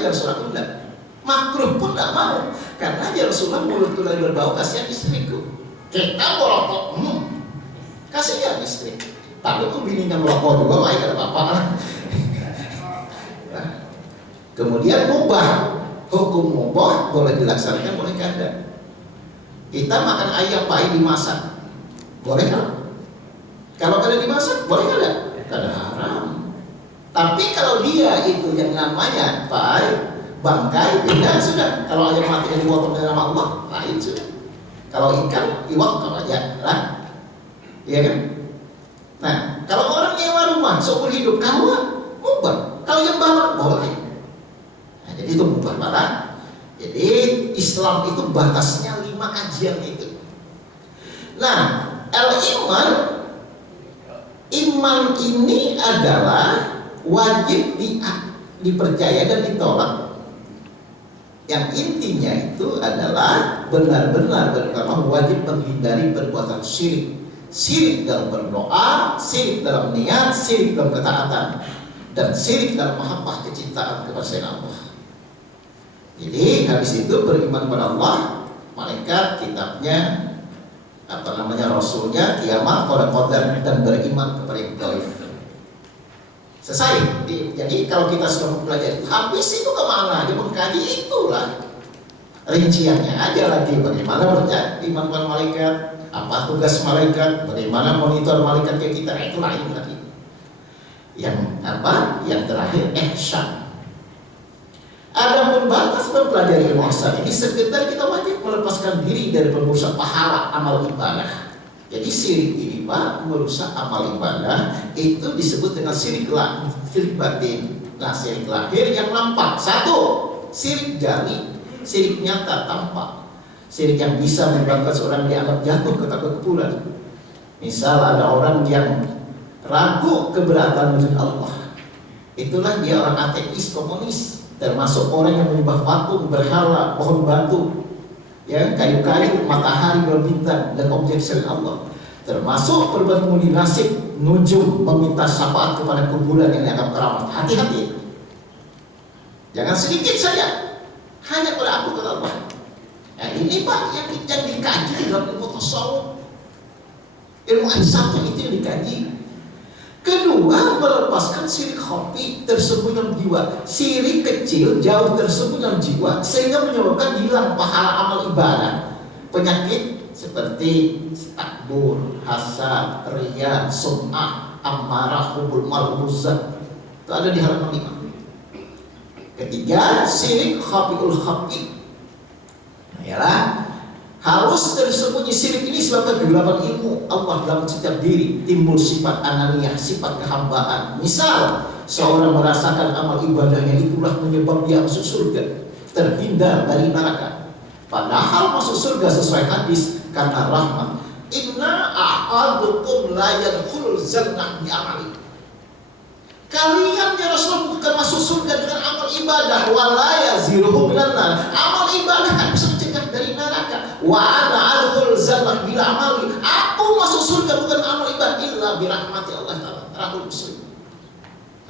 ya Rasulullah? Enggak. Makruh pun enggak mau. Karena ya Rasulullah mulutku lagi berbau, kasihan istriku. Kita merokok, kasihan istri. Tapi tuh bininya merokok juga, baik ada apa-apa. Kemudian mubah, hukum mubah boleh dilaksanakan, boleh kada. Kita makan ayam pai dimasak, boleh kan? Kalau kada dimasak, boleh kada? Kada haram. Tapi kalau dia itu yang namanya pai, bangkai, tidak sudah. Kalau ayam mati yang dipotong dari nama Allah, lain sudah. Kalau ikan, iwak apa aja, lah, iya kan? Nah, kalau orang nyewa rumah seumur hidup, kamu mubah. Kalau yang bawa boleh. Nah, jadi itu mubah barang. Jadi Islam itu batasnya 5 kajian itu. Nah, iman ini adalah wajib dipercaya dan ditolak. Yang intinya itu adalah benar-benar wajib menghindari perbuatan syirik. Syirik dalam berdoa, syirik dalam niat, syirik dalam ketaatan, dan syirik dalam mahabbah kecintaan kepada selain Allah. Jadi habis itu beriman kepada Allah, malaikat, kitabnya, rasulnya, kiamat, qadar, dan beriman kepada yang gaib. Selesai. Jadi kalau kita sudah mempelajari, habis itu kemana? Dia mengkaji itulah rinciannya aja lagi. Bagaimana beriman kepada malaikat, apa tugas malaikat, bagaimana monitor malaikat ke kita, itu lain lagi. Yang terakhir ihsan. Adapun batas mempelajari ilmu ihsan ini sekedar kita wajib melepaskan diri dari perusak pahala amal ibadah. Jadi syirik ini Pak, merusak amal ibadah, itu disebut dengan syirik batin. Nah, syirik lahir yang nampak. 1, syirik jari, syirik nyata tampak. Syirik yang bisa menyebabkan seorang dianggap jatuh ke kekufuran. Misal ada orang yang ragu keberatan wujud Allah, itulah dia orang ateis, komunis. Termasuk orang yang menyembah patung, berhala, pohon batu, ya, kayu-kayu, matahari, bintang, dan objek selain Allah. Termasuk berbuat nasib, nujum, meminta syafaat kepada kuburan yang dianggap keramat. Hati-hati, jangan sedikit saja hanya pada aku kata Allah. Nah, ini Pak yang dikaji dalam ilmu tasawuf, ilmu ihsan itu yang dikaji. Kedua, melepaskan syirik khafi, tersembunyi dalam jiwa. Syirik kecil jauh tersembunyi dalam jiwa, sehingga menyebabkan hilang pahala amal ibadah. Penyakit seperti takbur, hasad, riya, sum'ah, amarah, hubul mal, uzat, itu ada di halaman 5. Ketiga, syirik khafiul khafi. Nah, yalah, harus tersembunyi syirik ini sebabkan kegelapan ilmu Allah dalam setiap diri, timbul sifat ananiyah, sifat kehambaan. Misal seorang merasakan amal ibadahnya itulah menyebab dia masuk surga, terhindar dari neraka. Padahal masuk surga sesuai hadis karena rahmat. Inna a'adukum la yadkhulul jannah bi amali. Kalian ya Rasulullah bukan masuk surga dengan amal ibadah, wala yaziruhu minan nar. Amal ibadah kan bisa mencegah dari neraka. Wa ana adkhul jannah bila amali. Aku masuk surga bukan amal ibadah, illa bi rahmati Allah taala. Rahul muslim.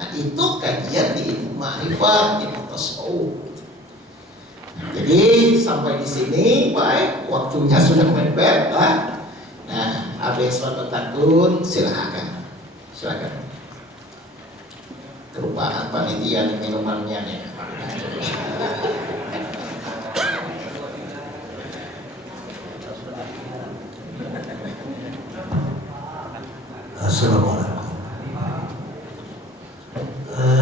Nah, itu kajian di ilmu ma'rifat, ilmu tasawuf. Jadi sampai di sini, baik, waktunya sudah mepet lah. Nah, ada yang suatu takun, silakan. Kelupaan panitia minumannya nih. Assalamualaikum.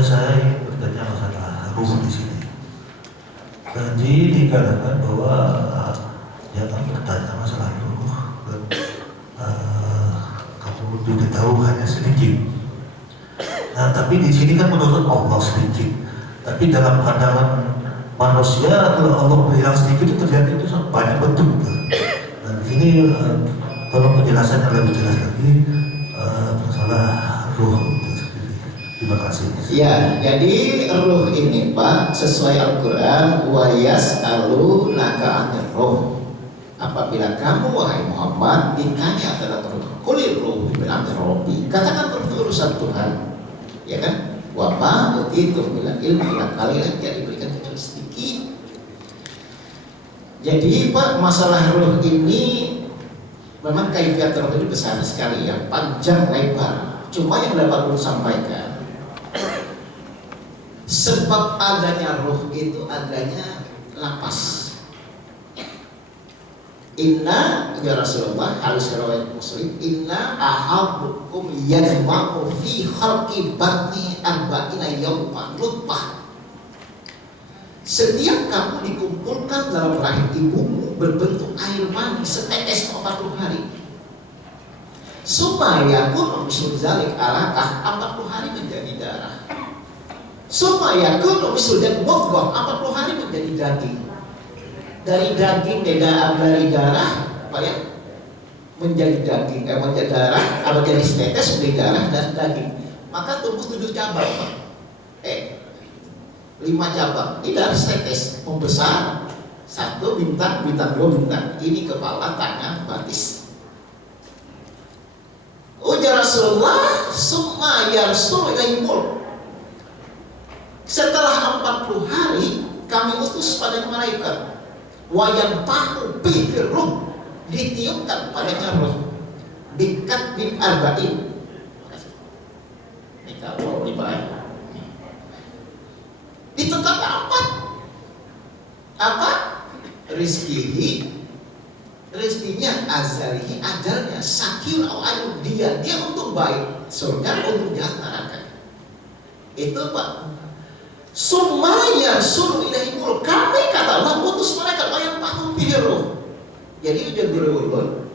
Saya ingin bertanya masalah ruh di sini. Tadi dikatakan bahwa jangan bertanya masalah ruh, kamu diberitahu hanya sedikit. Nah, tapi di sini kan menurut Allah sedikit. Tapi dalam pandangan manusia, kalau Allah bilang sedikit itu terjadi itu banyak betul. Dan di sini tolong penjelasannya lebih jelas lagi masalah ruh itu sendiri. Terima kasih. Ya, jadi ruh ini Pak sesuai Al-Quran, wa yas'alunaka 'anir ruh. Apabila kamu wahai Muhammad ditanya tentang ruh, qulir ruh min amri rabbi. Katakan itu urusan Tuhan. Ya kan? Wa ma utitu min ilmi illa qalilan, tidak diberikan Jadi Pak, masalah roh ini memang kaifiat roh ini besar sekali ya, panjang lebar. Cuma yang dapat aku sampaikan, sebab adanya roh itu adanya lapas. Inna ya Rasulullah, hadis riwayat Muslim, inna ahadukum yajma'u fi khalqi batni arba'ina yawman nutfah. Setiap kamu dikumpulkan dalam rahim ibumu berbentuk air mani setetes 40 hari. Supaya kun misul zalik alaqah 40 hari menjadi darah. Supaya kun misul dan mudghah 40 hari menjadi daging. Dari daging dari darah apa ya, menjadi daging, menjadi darah, menjadi tetes menjadi darah dan daging. Maka tumbuh 7 cabang, 5 cabang. Ini dari tetes membesar, 1 bintang, 2 bintang. Ini kepala, tangan, batis. Ujar Rasulullah, summa yarsul ilaihul. Setelah 40 hari kami utus pada malaikat. Wayang tahu bihir ruh, ditiupkan padanya roh bikat bin arba'in. Ini kalau dibaik ditetapkan apa rizkinya azalihi, ajalnya sakil awal, dia untuk baik surga, untuk jahat neraka. Itu Pak. Sumaya suruh ilahimul, kami kata Allah utus malaikat yang tahu biru. Jadi udah berulun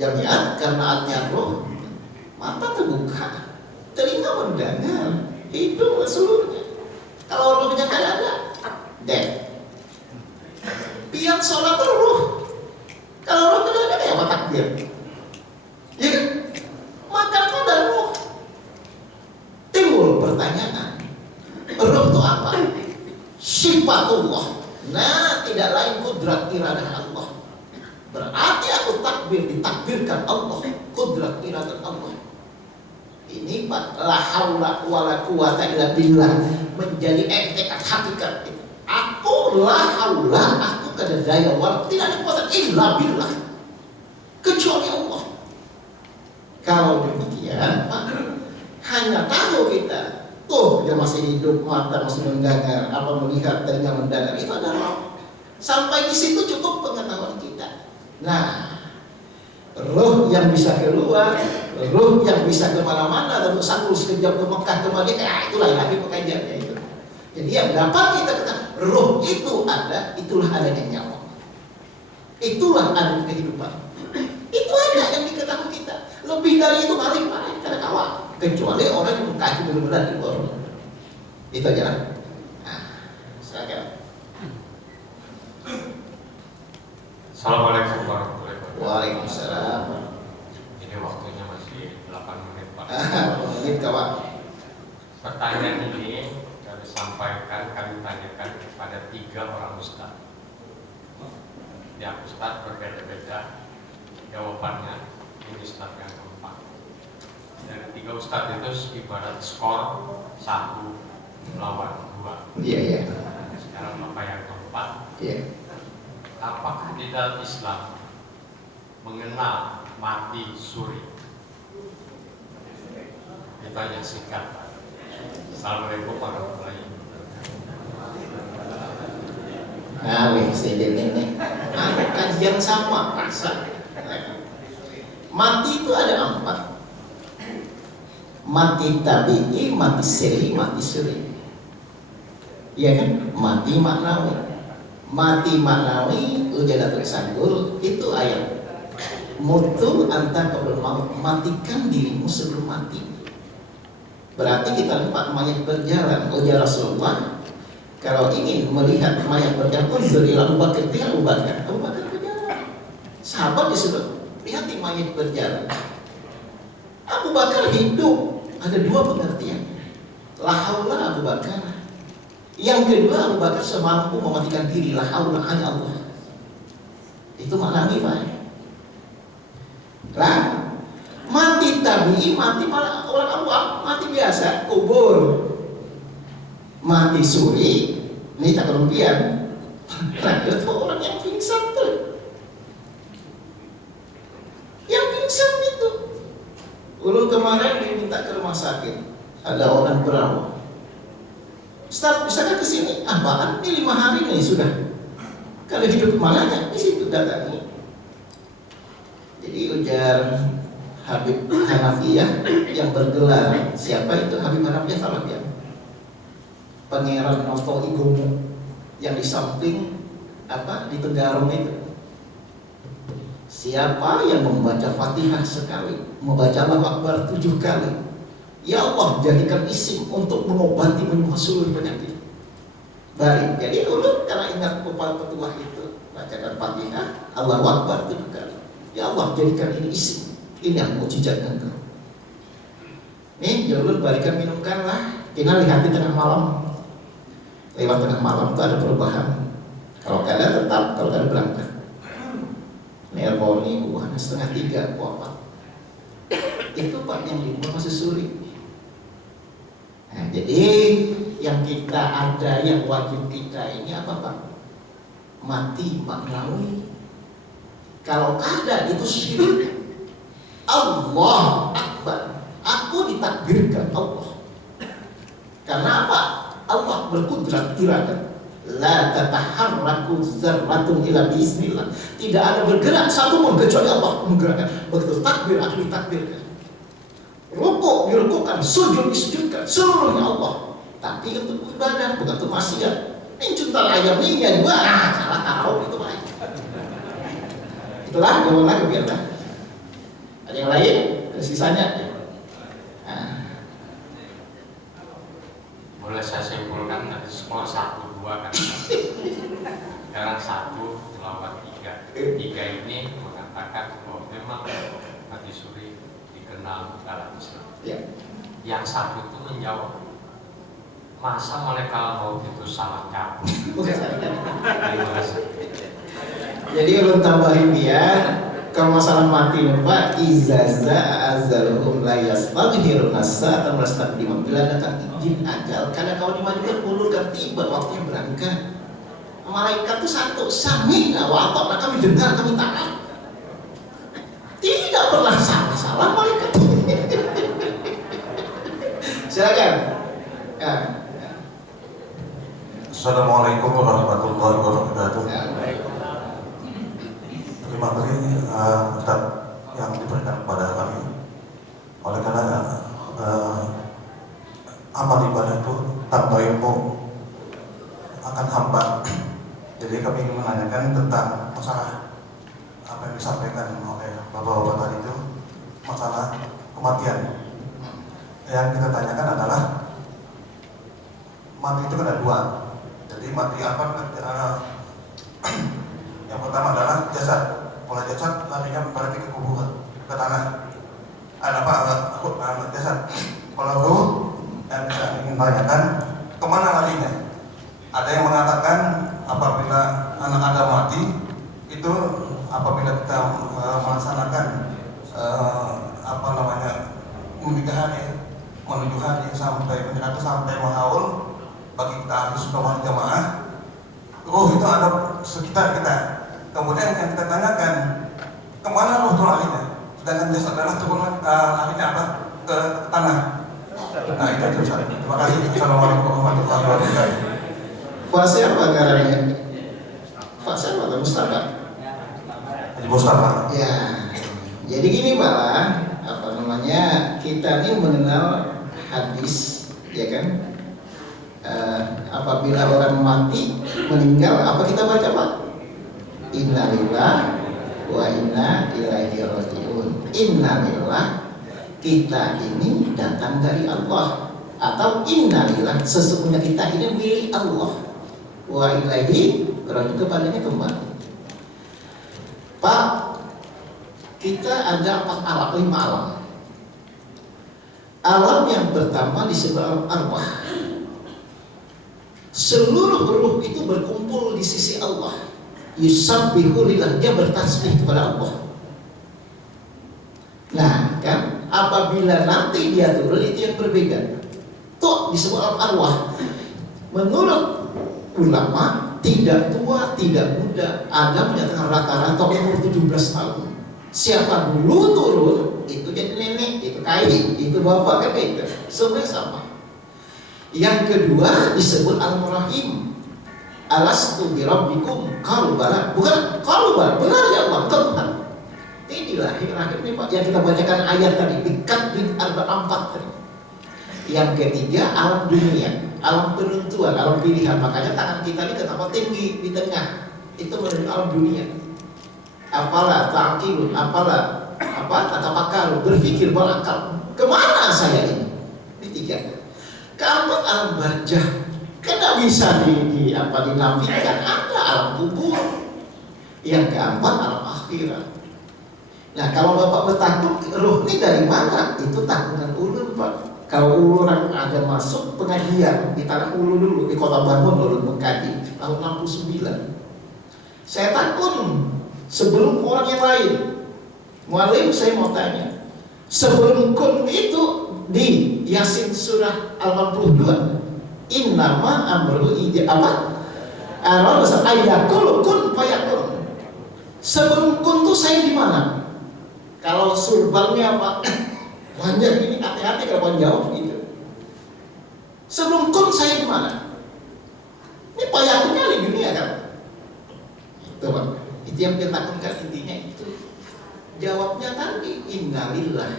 jamiat karena artinya roh, mata terbuka, telinga mendengar, hidung seluruhnya. Kalau rohnya tidak ada, dead. Pian sholat roh. Kalau roh tidak ada, kayak apa takbir? Ya kan? Maka ada roh. Timbul pertanyaan. Roh itu apa? Sifatullah. Nah, tidak lain kudrat iradah Allah. Berarti aku takbir, ditakbirkan Allah, kudrat iradah Allah. Ini Pak, la haula wala quwata illa billah, menjadi tekad hakikat itu. Aku la haula, aku kada daya wala, tidak ada kuasa illa billah, kecuali Allah. Kalau demikian, Pak, hanya tahu kita dia masih hidup, mata masih mendengar, apa melihat, telinga mendengar, itu adalah sampai di situ cukup pengetahuan kita. Nah, roh yang bisa keluar, roh yang bisa kemana-mana, dan satu sekejap ke Mekah kembali, itulah lagi pekerjaannya itu. Jadi yang dapat kita katakan, roh itu ada, itulah adanya nyawa, itulah ada kehidupan. Itu aja yang diketahui kita. Lebih dari itu paling kada kawan. Kecuali orang yang mengkaji benar-benar di bawah. Itu aja. Nah, silakan. Assalamualaikum warahmatullahi wabarakatuh. Waalaikumsalam. Ini waktunya masih 8 menit Pak. 8 menit kawan. Pertanyaan ini kami sampaikan, kami tanyakan kepada 3 orang ustaz. Yang ustaz berbeda-beda jawabannya. Ini ustaz yang keempat. Dari 3 ustaz itu ibarat skor 1 lawan 2. Iya. Sekarang Bapak yang keempat. Iya. Apakah di dalam Islam mengenal mati suri? Itu aja singkat. Assalamualaikum warahmatullahi wabarakatuh. Nah, ini ada kajian sama masa. Mati itu ada 4. Mati tabi'i, mati siri, mati suri. Iya kan? Mati maknawi. Mati maknawi udah tersanggul, itu ayat. Mutu anta qabla maut, matikan dirimu sebelum mati. Berarti kita lihat mayat berjalan. Ya Rasulullah, kalau ingin melihat mayat berjalan, unzur ila Abu Bakar, dia Abu Bakar berjalan. Sahabat disuruh lihat mayat berjalan. Abu Bakar hidup. Ada 2 pengertian. La haula Abu Bakar. Yang kedua, Abu Bakar semampu mematikan diri. La haula hanya Allah. Itu maknanya Pak. Lah, mati tabi'i, mati malah orang awam, mati biasa, kubur. Mati suri, ini tak kemudian Nah, itu orang yang pingsan tuh. Yang pingsan itu. Ulun kemarin diminta ke rumah sakit. Ada orang berawal. Ustaz, bisakah ke sini? Apaan? Ini 5 hari nih sudah. Kalau hidup malahnya di situ datangnya. Jadi ujar Habib Hanafiyah yang bergelar, siapa itu Habib Hanafiyah Salafiah? Pangeran Noto Igomo yang di samping di Tenggarong itu. Siapa yang membaca Fatihah sekali, membaca Allahu Akbar 7 kali, ya Allah jadikan isim untuk mengobati seluruh penyakit. Baik, jadi dulu karena ingat petuah itu bacakan Fatihah, Allahu Akbar 7 kali. Ya Allah jadikan ini isim, ini yang mukjizat engkau. Nih, dulu balikan minumkanlah. Kita lihat di tengah malam. Lewat tengah malam itu ada perubahan. Kalau ada tetap, kalau ada berangkat. Nelponi buahnya 2:30, 4. Itu Pak yang di rumah masih sulit. Nah, jadi yang kita ada, yang wajib kita ini apa Pak? Mati maknawi. Kalau kada itu syirik. Allah Akbar. Aku ditakbirkan Allah. Karena apa? Allah berkudrat iradat. La tataharraku zarratun illa bismillah. Tidak ada bergerak satu pun kecuali Allah menggerakkan. Begitu takbir aku ditakbirkan. Rukuk dirukukan, sujud disujudkan, seluruhnya Allah. Tapi untuk ibadah bukan untuk maksiat. Ini cinta ayam ini ya juga salah tahu itu baik. Itulah jawaban lagi biarlah. Ada yang lain? Sisanya. Boleh saya simpulkan dari skor 1-2 kan. Sekarang 1 lawan 3. 3 ini mengatakan bahwa memang Hadi Suri dikenal dalam Islam. Ya. Yang satu itu menjawab, masa malaikat maut itu salah cabut. Terima kasih. Jadi ulun tambahin dia, kalau masalah mati lupa, izaza azaluhum la yastaghfirun nasa atau merastaqdim. Bila datang izin ajal, karena kau dimajukan ulurkan tiba waktunya berangkat. Malaikat itu satu, sami'na wa ata'na, kami dengar, kami taat. Tidak pernah salah malaikat. Silakan. Assalamualaikum warahmatullahi wabarakatuh. Terima kasih Ustaz yang diberikan kepada kami. Oleh karena amal ibadah itu tanpa ilmu akan hampa. Jadi kami ingin menanyakan tentang masalah apa yang disampaikan oleh bapak-bapak tadi itu, masalah kematian. Yang kita tanyakan adalah mati itu kan ada 2. Jadi mati apa? Yang pertama adalah jasad. Kalau jasad larinya berarti ke kuburan, ke tanah. Ada apa? Jasad. Kalau ruh, yang saya ingin tanyakan, kemana larinya? Ada yang mengatakan apabila anak Adam mati, itu apabila kita melaksanakan menikah hari, menuju hari sampai menyatu sampai menghaul, bagi kita harus keluar jamaah. Ruh itu ada sekitar kita. Kemudian yang kita tanyakan, kemana ruh itu larinya? Sedangkan jasad adalah turun larinya apa? Ke tanah. Nah itu Ustaz. Terima kasih. Assalamualaikum warahmatullahi wabarakatuh. Pak siapa karanya? Pak siapa? Pak Mustafa? Haji Mustafa. Ya. Jadi gini Pak, kita ini mengenal hadis, ya kan? Apabila orang mati meninggal, apa kita baca Pak? Innalillah wa inna ilaihi rajiun. Innalillah, kita ini datang dari Allah, atau innalillah, sesungguhnya kita ini milik Allah, wa ilaihi rajiun, kepadanya kembali. Pak, kita ada 4 alam, 5 alam. Alam yang pertama disebut alam arwah. Seluruh ruh itu berkumpul di sisi Allah. Yusabbihu lillah, dia bertasbih kepada Allah. Nah, kan apabila nanti dia turun itu yang berbeda. Tuh disebut alam arwah. Menurut ulama, tidak tua, tidak muda. Adam menyatakan rata-rata umur 17 tahun. Siapa dulu turun, itu jadi nenek, itu Kain, itu bapak, kan itu. Semuanya sama. Yang kedua disebut Al-Rahim. Alastu birabbikum, qalu bala. Bukan qalu bala, benar ya Allah, Tuhan. Inilah rahim ini Pak, yang kita bacakan ayat tadi, dekat di Al-4 tadi. Yang ketiga alam dunia, alam penentuan, alam pilihan. Makanya tangan kita ini kenapa tinggi di tengah? Itu menuju alam dunia. Apalah ta'qilun, apalah tatafakkarun, berpikir berakal. Kemana saya ini? Ini tiga. Keempat alam barjah, kan bisa dinafikan, ada alam kubur. Yang keempat alam akhirat. Nah kalau Bapak bertakut, roh ini dari mana? Itu takutan ulun Pak. Kalau ulun ada masuk pengajian di Tanah Ulu dulu, di Kota Bangun ulun mengkaji tahun 69. Saya takut sebelum orang yang lain. Mualim saya mau tanya, sebelum kun itu di Yasin surah Al-82, innama amru apa? Ayakul kun fayakun. Sebelum kun itu saya di mana? Kalau surbannya Pak banyak ini, hati-hati kalau jawab gitu. Sebelum kun saya di mana? Ini payakunya di dunia kan? Itu Pak. Itu yang kita takutkan intinya itu. Jawabnya tadi innalillah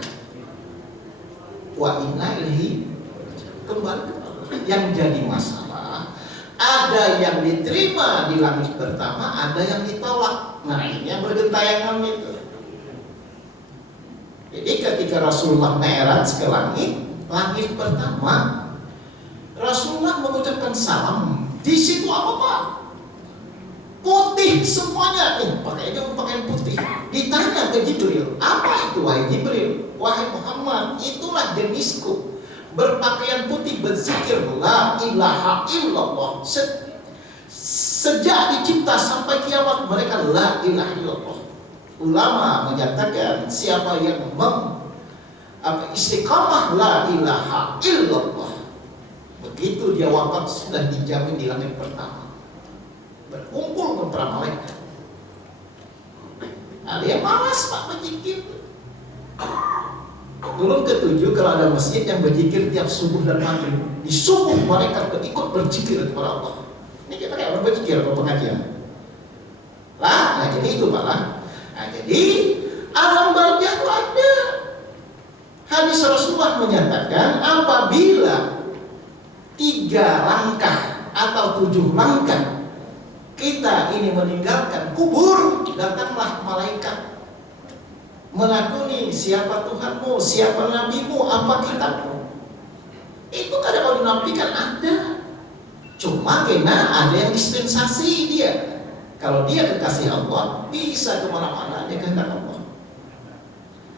wa inna ilaihi kembali ke Allah. Yang jadi masalah, ada yang diterima di langit pertama, ada yang ditolak. Nah ini yang bergentayangan itu. Jadi ketika Rasulullah Mi'raj ke langit pertama, Rasulullah mengucapkan salam. Di situ apa Pak? Putih semuanya nih, pakaian putih. Ditanya ke Jibril, apa itu wahai Jibril? Wahai Muhammad, itulah jenisku. Berpakaian putih berzikir la ilaha illallah. Sejak dicipta sampai kiamat mereka la ilaha illallah. Ulama menyatakan siapa yang istiqamah la ilaha illallah, begitu dia wafat sudah dijamin di langit pertama, berkumpul dengan para malaikat. Nah, dia malas Pak berzikir. Turun ke-7 kalau ada masjid yang berzikir tiap subuh dan maghrib, di subuh mereka ikut berzikir kepada Allah. Ini kita kayak berzikir atau pengajian lah. Nah jadi itu Pak lah. Nah, jadi alam barjah itu ada. Hadis Rasulullah menyatakan apabila 3 langkah atau 7 langkah kita ini meninggalkan kubur, datanglah malaikat menakuni siapa Tuhanmu, siapa nabimu, apa kitabmu. Itu kadang kalau dinafikan ada. Cuma karena ada yang dispensasi dia. Kalau dia kekasih Allah, bisa kemana-mana dia kehendak Allah.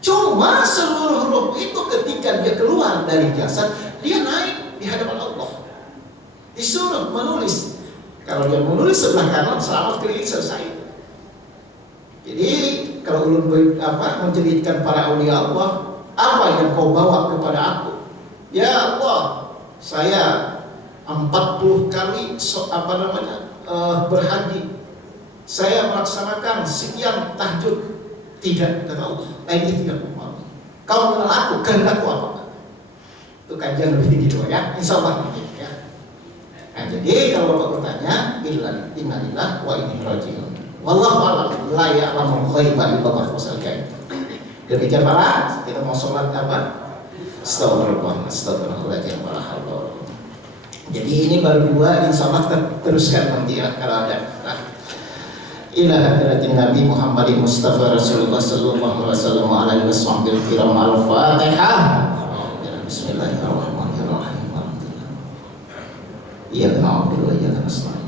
Cuma seluruh roh itu ketika dia keluar dari jasad, dia naik di hadapan Allah. Disuruh menulis. Kalau dia menulis sebelah kanan, selamat keliling selesai. Jadi kalau ulun menceritakan para awliya Allah, apa yang kau bawa kepada aku? Ya Allah, saya 40 kali berhaji. Saya melaksanakan sekian tahajud. Tidak, kata Allah. Ini tidak mau. Kau mengenal aku, kehendakku apa? Itu kajian lebih tinggi doa ya. Insya Allah ya. Nah, jadi kalau Bapak bertanya, innalillah wa inna ilaihi raji'un. Wallahu a'lam. La ya'lamul ghaiba illallah wasal gaib. Demikian para, kita mau sholat apa? Astagfirullahaladzim. Jadi ini baru 2, insya Allah teruskan nanti ya kalau ada. Ila hadratin Nabi Muhammadin Mustafa Rasulullah sallallahu alaihi wasallam wa ala alihi washabbil kiram al-Fatihah. Bismillahirrahmanirrahim. Iyyaka na'budu wa iyyaka nasta'in.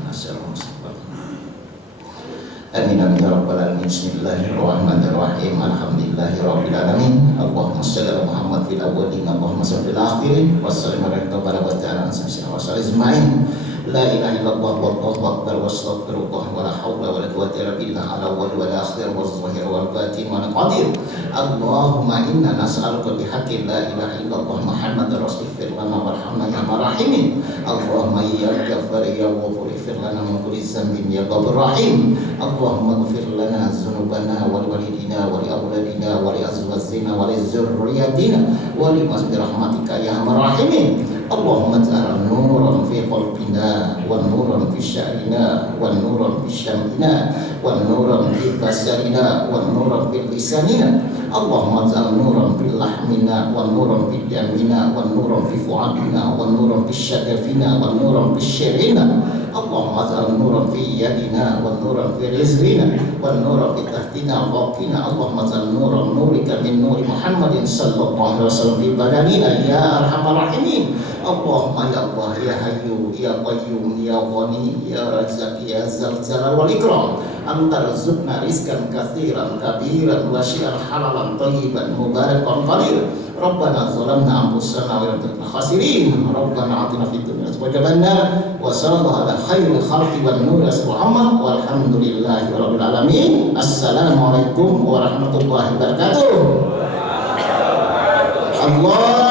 Amin amin ya rabbal alamin. Bismillahirrahmanirrahim. Alhamdulillahirabbil alamin. Allahumma shalli ala Muhammad fil awwalin, Allahumma shalli fil akhirin. Wassalamu ala wa ta'ala wa sallim. La ilaha illallah wallahu akbar wastaghfirullah wa la haula wa la quwwata illa billah al-awwal wal akhir wal zahir wal batin wa qadir. Allahumma inna nas'aluka bihaqqi la ilaha illallah Muhammadar rasulullah lana warhamna ya marhamin. Allahumma ya ghaffar ya ghafur ighfir lana min kulli dhanbin ya ghafur rahim. Allahumma ighfir lana dzunubana wa liwalidina wa li awladina wa li azwajina wa li dzurriyyatina wa li masbi rahmatika ya marhamin. Allahumma ij'al nuran fi qalbina wa nuran fi sya'rina wa nuran fi syam'ina wa nuran fi basarina wa nuran fi lisanina. Allahumma ij'al nuran fi lahmina wa nuran fi damina wa nuran fi fu'adina wa nuran fi syadafina wa nuran fi syirina. Allahumma ij'al nuran fi yadina wa nuran fi rizqina wa nuran fi tahtina fawqina. Allahumma ij'al nuran nurika min nuri Muhammadin sallallahu alaihi wasallam fi badanina ya arhamar rahimin. Allahumma ya Allah ya Hayyu ya Qayyum ya Ghani ya Razzaq ya Dzal Jalal wal Ikram. Anta rizqna rizqan katsiran kabiran wasi'an halalan thayyiban mubarakan qalil. Rabbana zalamna anfusana wa lam takun khasirin. Rabbana atina fid dunya hasanatan wa sallallahu ala khairil khalqi wan nur Muhammad walhamdulillahi rabbil alamin. Assalamualaikum warahmatullahi wabarakatuh. Allah